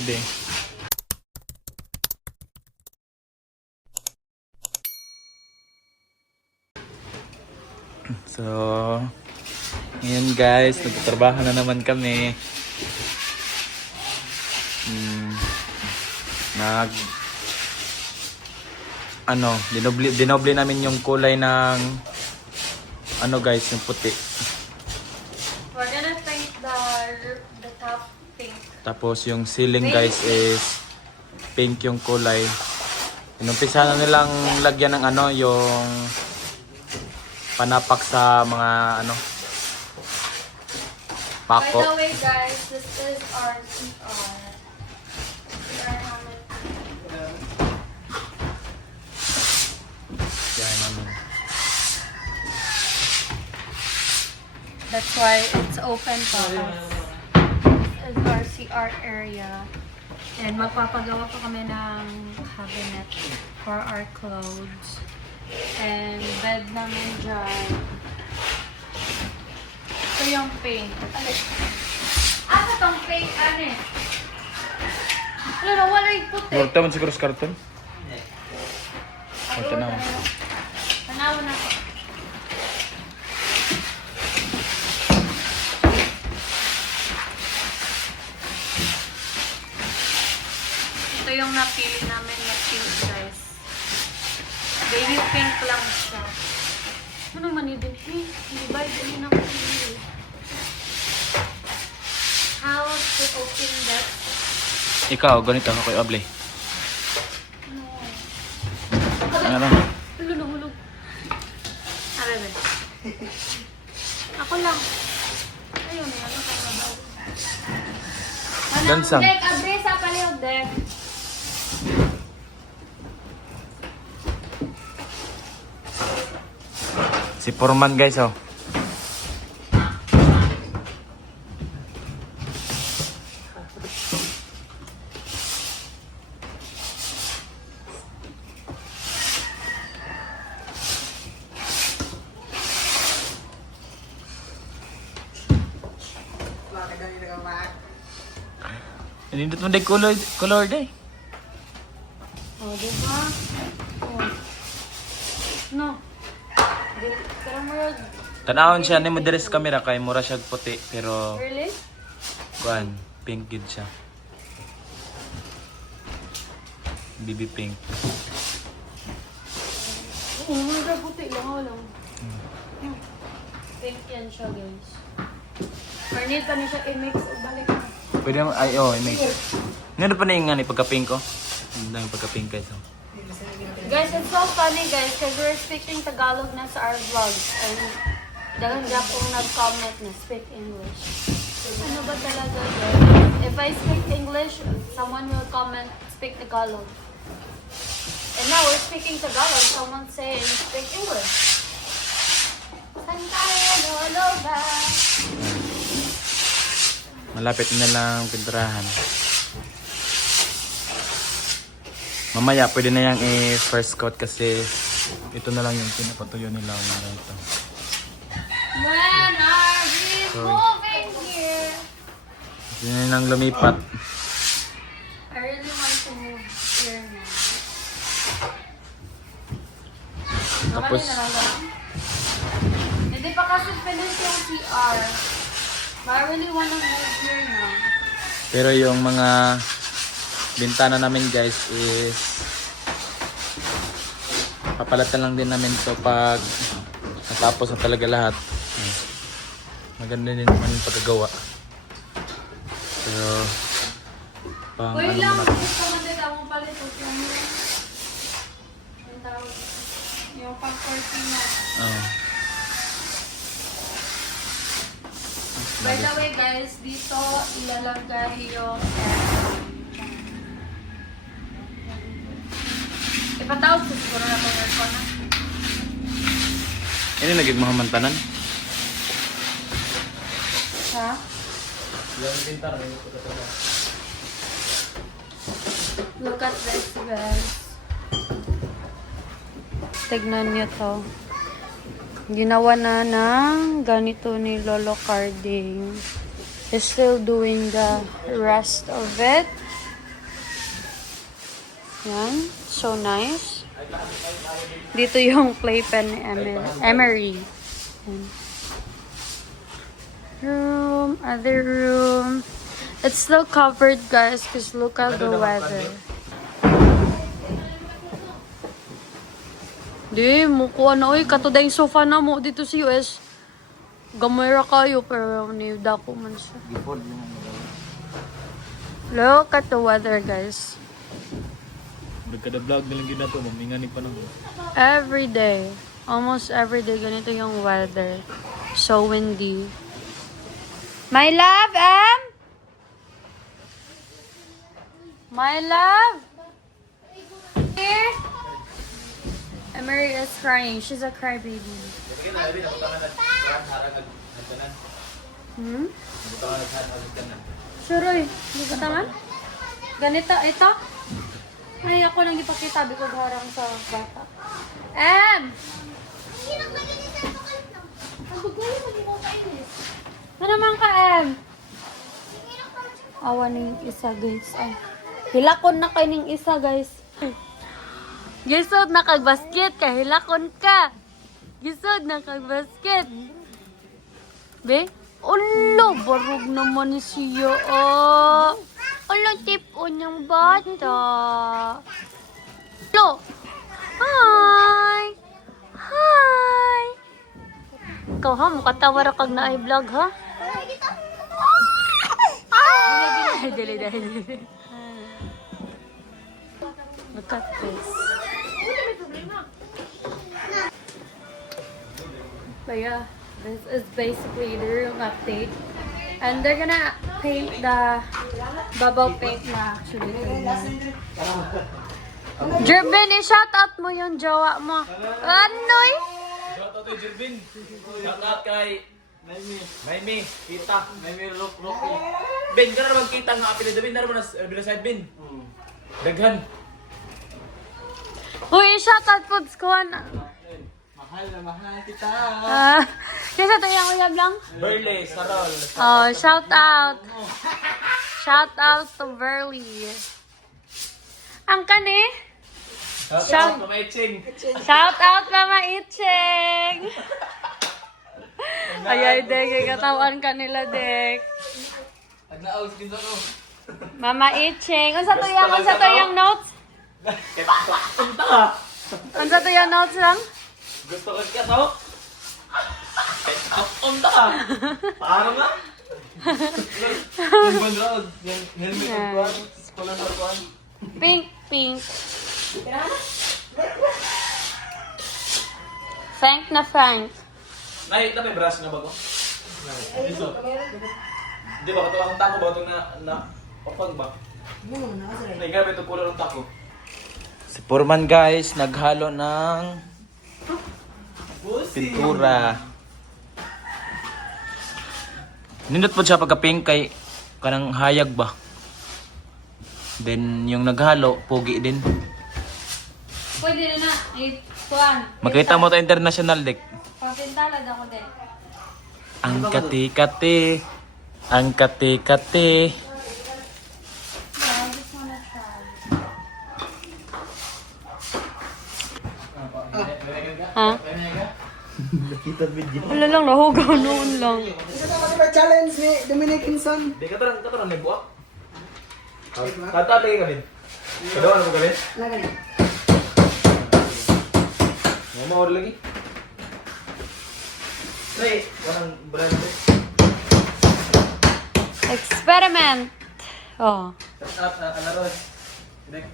Sige. So, ngayon guys, nagtatrabaho na naman kami. Nag dinoble namin yung kulay ng guys, yung puti. We're gonna paint the top pink. Tapos yung ceiling guys is pink yung kulay. Inumpisa na nilang lagyan ng yung panapak sa mga By pako. the way guys, this is our CR. Yan, That's why it's open to us. This is our CR area. And magpapagawa pa kami ng cabinet for our clothes. And bed namin dyan. Ito yung paint. Asa tong paint, ane? Wala, wala yung puti. Murta man siguro sa karton. O, tanaw. Tanawan ako. Ito yung napili namin na pink, guys. Baby pink lang siya. Ano naman yun din? Hindi ba? Hindi na ko pili. How to open that? Ikaw, ganito ako kay Able. Ano? Hulog. Arabe. Ako lang. Ayun, ano ka na daw? Dansang. Dek, abre sa palihog, Dek. Si Foreman guys, oh. Nindot mo day color day. Oh, diba? Oh. No. Pero mo yun. Tanawon siya ni mo diri sa camera kay mura siya puti pero Really? kuan pink gid siya. BB pink. Oo, mga puti lang. Walang. Pink yan siya, guys. Or need pa niya siya i-mix o balik na. Pwede mo image. Ngano pa na yung pagka-pink ko? Ang dami pagka-pink guys. Oh. Guys, it's so funny, guys, because we're speaking Tagalog na sa our vlogs. And dahil di akong nag-comment na speak English. Ano ba talaga, guys? If I speak English, someone will comment speak Tagalog. And now we're speaking Tagalog, someone saying speak English. Saan tayo lolo ba? Malapit na lang pinturahan. Mamaya pwede na yung first coat kasi ito na lang yung pinapatuyo nila mga ito. When are we moving here? Yun na lang lumipat. I really want to move here now. Tapos Hindi pa kasi finish yung CR. But I really wanna move here now. pero yung mga bintana namin guys is papalatan lang din namin to pag natapos na talaga lahat. Maganda din naman yung pagkagawa. Pero pang Uy ano lang, muna. gusto mo din akong palitot yung tawag. Yung pang 14 na. Oh. By the way guys, dito ilalagay yung ipatawag ko siguro na itong aircon na. Ini nagig mahamantanan. Ha? Look at this guys. Tignan nyo to. Ginawa na ng ganito ni Lolo Carding. He's still doing the rest of it. Yan. So nice. Dito yung playpen ni Emery. Yan. Room, other room. It's still covered, guys, because look at the weather. Di, mukuha na. Uy, katuda yung sofa na mo dito sa US. Gamay ra kayo, pero niyudako man siya. Look at the weather, guys. Nagkada vlog na lang yun na to, maminganig pa naman. Every day. Almost every day, ganito yung weather. So windy. My love, Em? My love? Here? Emery is crying. She's a crybaby. Hmm? Suroy, hindi ko taman? Ganito, ito? Ay, ako lang ipakita. Bikog harang sa bata. Em! Ano naman ka, Em? Awa na yung isa, guys. Ay. Hilakon na kayo ng isa, guys. Gisod na kag-basket ka. Hilakon ka. Gisod na kag-basket. Be? Ulo, barog naman ni siya. Oh. Ulo, tipon yung bata. Ulo. Hi. Hi. Ikaw ha, mukatawa ra kag na i-vlog ha? Dili. Look at this. But yeah, this is basically the room update. And they're gonna paint the bubble paint na actually. Jervin, i-shout out mo yung jowa mo. Anoy? Shout out kay Jervin. Shout out kay Maimi, kita, Maimi Rocky. Ben, ka na naman kita nga apelido Ben, naroon na side Ben. Daghan. Uy, shout out po ko na. Mahal na mahal kita. Kasi ito yung uyab lang. Burley, Sarol. Oh, shout out. Shout out to Burley. Ang kani? Shout out Mama Iching. Shout out Mama Iching. Ay, Dek. Katawan ka nila, Dek. Nagnaos din ako. Mama Iching. Unsa to yung notes? Punta ka. Unsa to yung notes lang? Gusto ko siya to. Punta ka. Paano nga? Yung road. Yung helmet ng kuwan. Scholar sa kuwan. Pink. Frank na Frank. Nay, ito may brush na ba ko? Di ba? Ito ang tako ba? Ito na papag ba? Nay, grabe ito kulor ng tako. Si Purman guys, naghalo ng pintura. Nindot po siya pagka-pink kay kanang hayag ba? Then yung naghalo, pogi din. Pwede na. Ituan. Makita mo to international deck. Pasintalad ako din. Ang kati-kati. Ang kati-kati. Yeah, I just wanna try. Ha? Nakita video. Wala lang, nahugaw noon lang. Ito naman ba challenge ni Dominic Inson? Di ka tarang may buwak. Tata lagi kami. Kadawa na mo kami? Lagay. Mama order lagi. Nay, warang brand eh. Experiment. Oh. Alaro. Dek.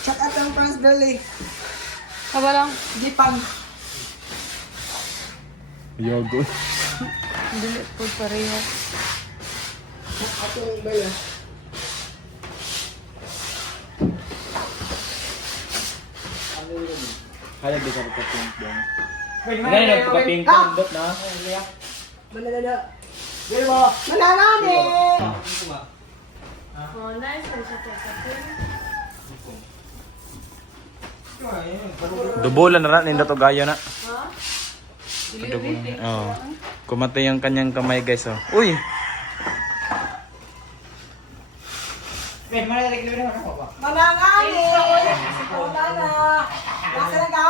Shout out ang France Burley. Aba lang. Gipan. Yogo. Dili po pareho. Ato yung bala. Hayag di ka pagka-pink doon. Ngayon nagpaka-pink dot na. Manalala. Dili mo. Manalani! Oh, nice. Dubulan na rin to gayo na. Ha? Oh. Kumatay ang kanyang kamay guys oh. Uy. Manangani! Wala na! Nasa na ka?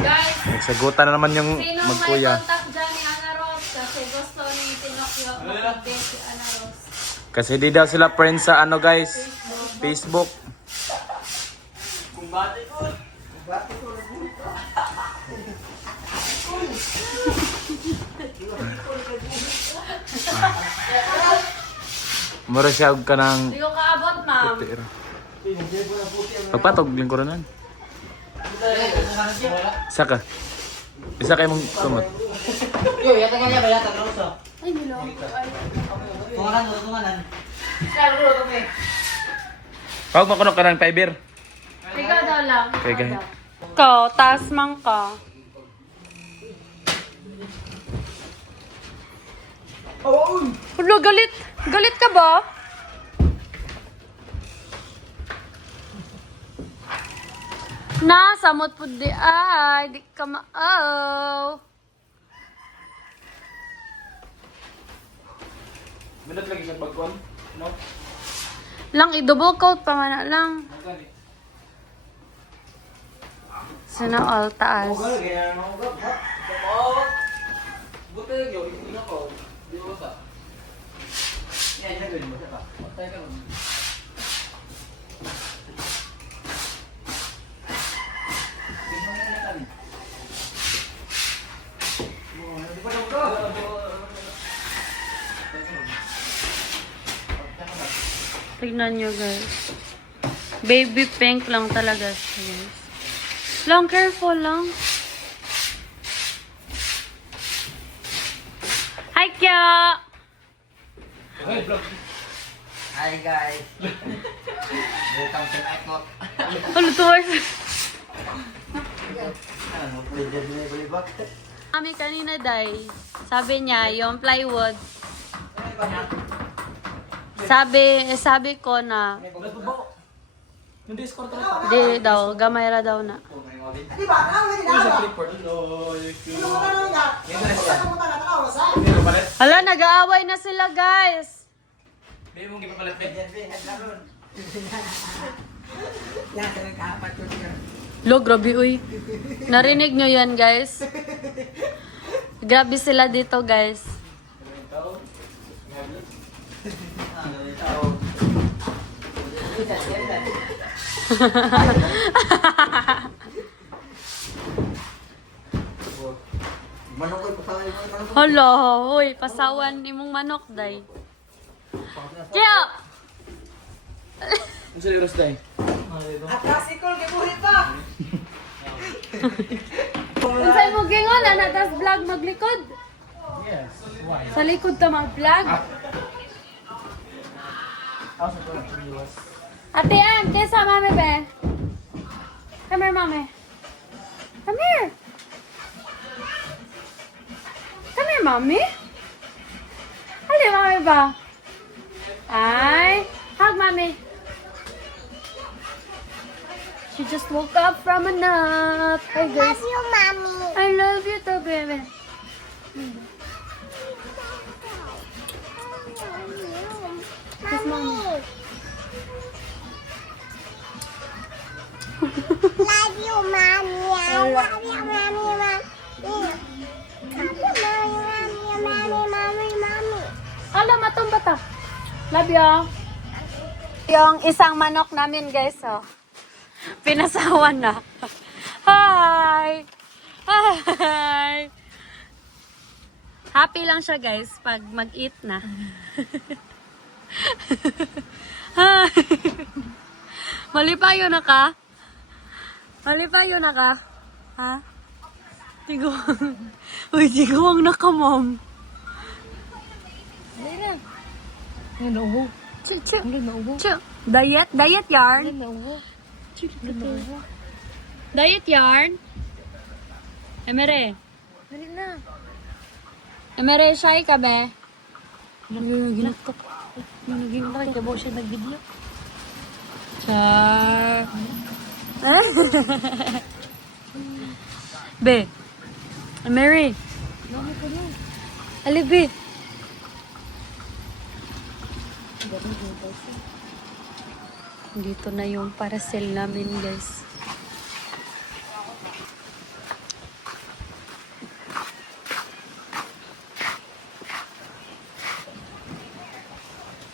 Guys, Nagsagutan na naman yung sino may magkuya. contact dyan ni Ana Rose? Kasi gusto ni Pinocchio mag-update si Ana Rose. Kasi di daw sila friends sa ano guys, Facebook. Mura siya ka ng Hindi ko kaabot, ma'am. tira. Pagpatog, lingkuranan. Isa ka. Isa kayo mong kumot. Ay, niloko. Ay, Pag makunok ka ng fiber. ikaw daw lang. Okay, okay. Ikaw, taas man ka. Hulo, galit. Galit ka ba? Nasamot po di ay. Di ka maaw. Minut lagi sa bagkon. No? Lang, i-double coat pa man na lang. Sana all taas. Tignan nyo guys. Baby pink lang talaga siya guys. Lang, careful lang. Hi, Kya! Hi guys! Welcome to my club. Ano to? Kami kanina, Day. Sabi niya, yung plywood. Sabi ko na, di daw, gamay ra daw na. Di ba? Ano na Hala, nag-aaway na sila, guys. Lo, grabe, uy. Narinig nyo yan, guys. Grabe sila dito, guys. Hala, uy, pasawan imong manok, day. Kaya! Ang serious day. At klasikol, gibuhi pa! Unsay mo gingon, tas vlog maglikod? Yes. Why? Sa likod ta mag-vlog? Ate Ann, kesa mami be? Come here, mami. Come here. Come here, mami. Hali, mami ba? Ay, hug, mami. She just woke up from a nap. Hi, guys. Love you, mommy. I love you too, baby. Kiss mommy. Love you, mommy. I love you, mommy, mommy. Love you, mommy. Ala, matong bata. Love you. Yung isang manok namin, guys, oh. Pinasawan na. Hi! Hi! Happy lang siya, guys, pag mag-eat na. Hi! Malipayo na ka? Malipayo na ka? Ha? Tiguang. Uy, tiguang na ka, mom. Chu, chu. Chu. Diet yarn. Diet yarn. Emere. Emere, shy ka be? Ginagkap. Ginagkap. Kaya siya nag-video. Char. Be. Emere. Ali, be. Dito na yung parcel namin, guys.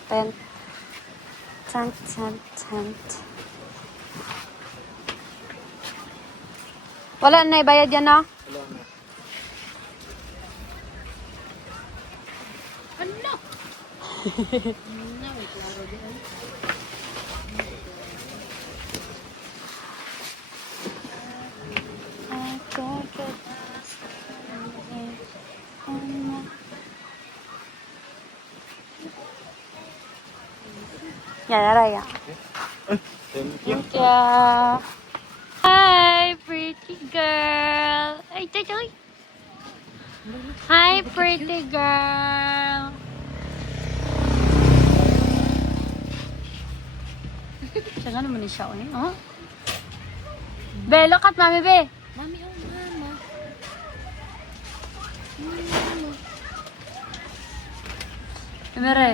Tent. Tent. Wala na ibayad yan, no? Ano? Wait, laro din. Yan, Araya. Thank you. Hi, pretty girl. Ay, choy. Hi, pretty girl. Siya naman ni siya, eh. Oh? Be, look at mami, be. Mami, oh, mama. Emere.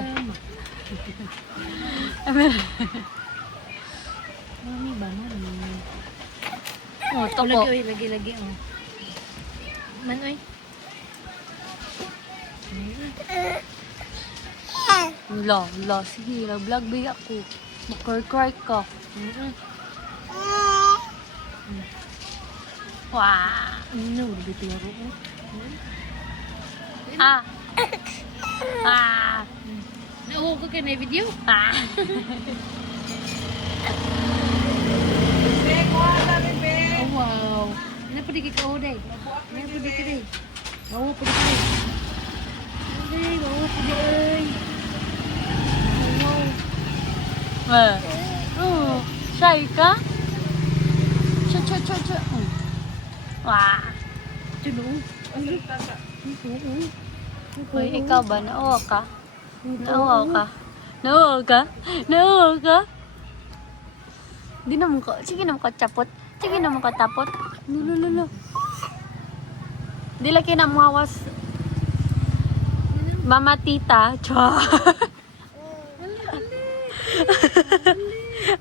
Emere. Mami ba, mami? Oh, Oh, toko. lagi, oh. Manoy. La, sige, vlog ba ako? Makar-cry ka. Wow. Ano, dito laro ko. Ah. Ah. Nauho ko kayo na video. Ah. Oh, wow. Ano pa di ka day? Ano pa di ka day? Nauho pa di ka day. Nauho pa di ay. Wow. Oh, shy ka? Cha. Wah. Tulo. Hoy, ikaw ba? Nauwa ka? Nauwa ka? Di naman ka. Sige naman ka chapot. Sige naman ka tapot. Lulululu. Di laki na muhawas. Mama tita. Cha.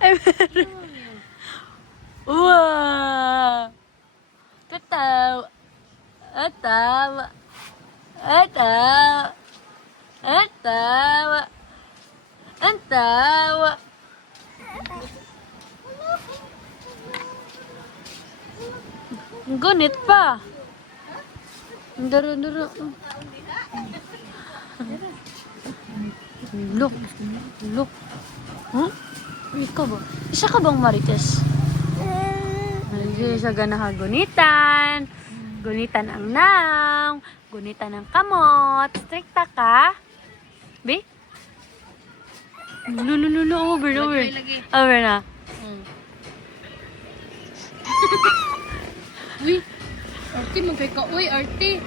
Ay, meron. Wow. Tataw. Antaw. Gunit pa. Daro. Look. Huh? Ikaw ba? Isa ka bang Marites? Hindi siya ganaha gunitan. Gunitan ang naong. Gunitan ang kamot. Strikta ka? Be? Lulu. Over. Over na. Uy, Arte, magkay ka. Uy, Arte.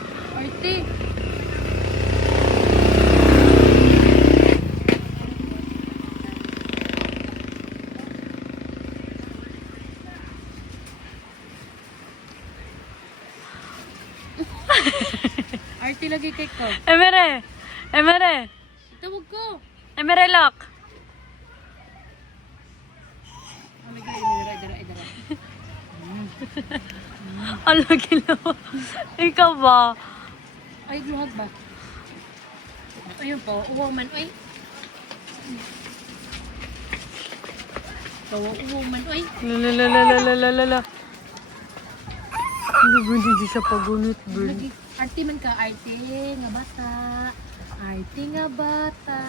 Arte lagi kay ka. Emere. Tawag ko. Emere lock. Dara. Ano ginawa? Ikaw ba? Ay, luhag ba? Ayun po, woman, oy. Woman, oy. Lalalala. Hindi siya pagunit, bro. Lagi, arte man ka, arte nga bata. Arte nga bata.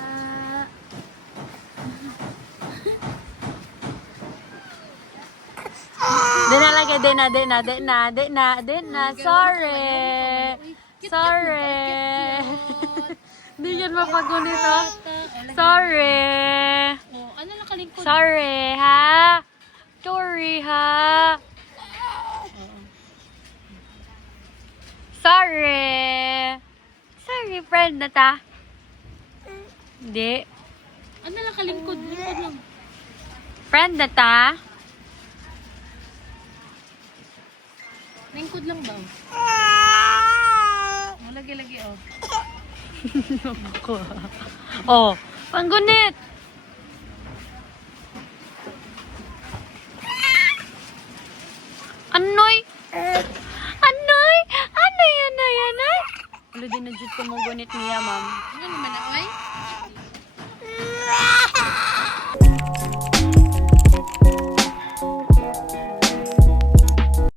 Di na. Sorry. Hindi yan mapagunit, oh. Sorry. Oh, ano lang kalingkod? Sorry, ha? Sorry, ha? Sorry, friend na ta. Hindi. Ano lang kalingkod? Lingkod lang. Friend na ta. Lingkod lang ba? Oh, lagi, oh. Oh, panggunit. jud ko mo gunit niya, ma'am. Ano naman na, oy?